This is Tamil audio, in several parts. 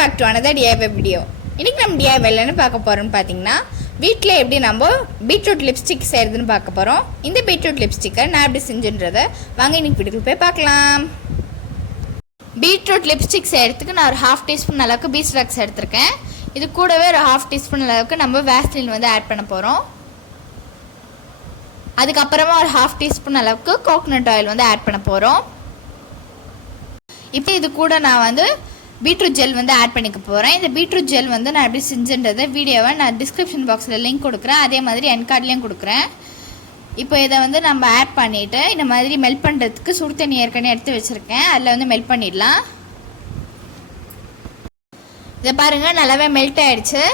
Back to another DIY video. இன்னைக்கு நம்ம DIYலன்னு பார்க்க போறோம்னு பார்த்தீங்கன்னா வீட்டில் எப்படி நம்ம பீட்ரூட் லிப்ஸ்டிக் செய்யறதுன்னு பார்க்க போகிறோம். இந்த பீட்ரூட் லிப்ஸ்டிக்கை நான் எப்படி செஞ்சுன்றதை வாங்க இன்னைக்கு வீட்டுக்கு போய் பார்க்கலாம். பீட்ரூட் லிப்ஸ்டிக் செய்யறதுக்கு நான் ஒரு 1/2 டீஸ்பூன் அளவுக்கு பீஸ்வாக்ஸ் எடுத்திருக்கேன். இது கூடவே ஒரு 1/2 டீஸ்பூன் அளவுக்கு நம்ம வேஸ்லின் வந்து ஆட் பண்ண போகிறோம். அதுக்கப்புறமா ஒரு 1/2 டீஸ்பூன் அளவுக்கு கோகோனட் ஆயில் வந்து ஆட் பண்ண போகிறோம். இப்போ இது கூட நான் வந்து பீட்ரூட் ஜெல் வந்து ஆட் பண்ணிக்க போகிறேன். இந்த பீட்ரூட் ஜெல் வந்து நான் எப்படி செஞ்சுன்றதை வீடியோவை நான் டிஸ்கிரிப்ஷன் பாக்ஸில் லிங்க் கொடுக்குறேன், அதே மாதிரி என் கார்ட்லேயும் கொடுக்குறேன். இப்போ இதை வந்து நம்ம ஆட் பண்ணிவிட்டு இந்த மாதிரி மெல்ட் பண்ணுறதுக்கு சுடு தண்ணி ஏற்கனவே எடுத்து வச்சுருக்கேன், அதில் வந்து மெல்ட் பண்ணிடலாம். இதை பாருங்கள், நல்லாவே மெல்ட் ஆகிடுச்சு.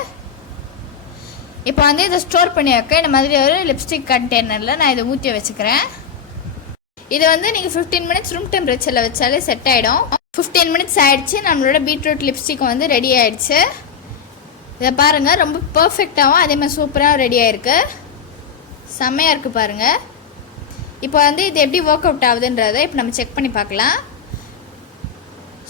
இப்போ வந்து இதை ஸ்டோர் பண்ணி வைக்க இந்த மாதிரி ஒரு லிப்ஸ்டிக் கண்டெய்னரில் நான் இதை ஊற்றி வச்சுக்கிறேன். இதை வந்து நீங்கள் 15 மினிட்ஸ் ரூம் டெம்பரேச்சரில் வச்சாலே செட் ஆகிடும். 15 மினிட்ஸ் ஆகிடுச்சு, நம்மளோட பீட்ரூட் லிப்ஸ்டிக் வந்து ரெடி ஆகிடுச்சு. இதை பாருங்கள், ரொம்ப பர்ஃபெக்டாகவும் அதே மாதிரி சூப்பராகவும் ரெடி ஆகிருக்கு, செம்மையாக இருக்குது பாருங்கள். இப்போ வந்து இது எப்படி ஒர்க் அவுட் ஆகுதுன்றதை இப்போ நம்ம செக் பண்ணி பார்க்கலாம்.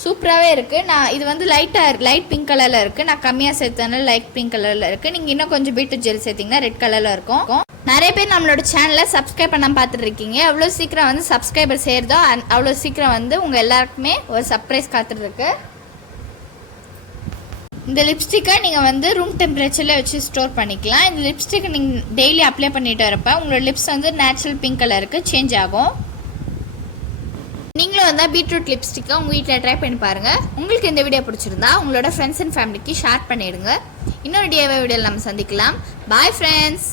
சூப்பராகவே இருக்குது. நான் இது வந்து லைட் பிங்க் கலரில் இருக்குது, நான் கம்மியாக சேர்த்தனால லைட் பிங்க் கலரில் இருக்குது. நீங்கள் இன்னும் கொஞ்சம் பீட்ரூட் ஜெல் சேர்த்திங்கன்னா ரெட் கலரில் இருக்கும். நிறைய பேர் நம்மளோட சேனலை சப்ஸ்கிரைப் பண்ணாமல் பார்த்துட்டு இருக்கீங்க. எவ்வளோ சீக்கிரம் வந்து சப்ஸ்கிரைபர் செய்கிறதோ அவ்வளோ சீக்கிரம் வந்து உங்கள் எல்லாருக்குமே ஒரு சர்ப்ரைஸ் காத்துட்ருக்கு. இந்த லிப்ஸ்டிக்கை நீங்கள் வந்து ரூம் டெம்பரேச்சரில் வச்சு ஸ்டோர் பண்ணிக்கலாம். இந்த லிப்ஸ்டிக்கை நீங்கள் டெய்லி அப்ளை பண்ணிட்டு வரப்போ உங்களோட லிப்ஸ் வந்து நேச்சுரல் பிங்க் கலருக்கு சேஞ்ச் ஆகும். நீங்களும் வந்து பீட்ரூட் லிப்ஸ்டிக்கை உங்கள் வீட்டில் ட்ரை பண்ணி பாருங்கள். உங்களுக்கு இந்த வீடியோ பிடிச்சிருந்தா உங்களோட ஃப்ரெண்ட்ஸ் அண்ட் ஃபேமிலிக்கு ஷேர் பண்ணிவிடுங்க. இன்னொரு DIY வீடியோவில் நம்ம சந்திக்கலாம். Bye friends.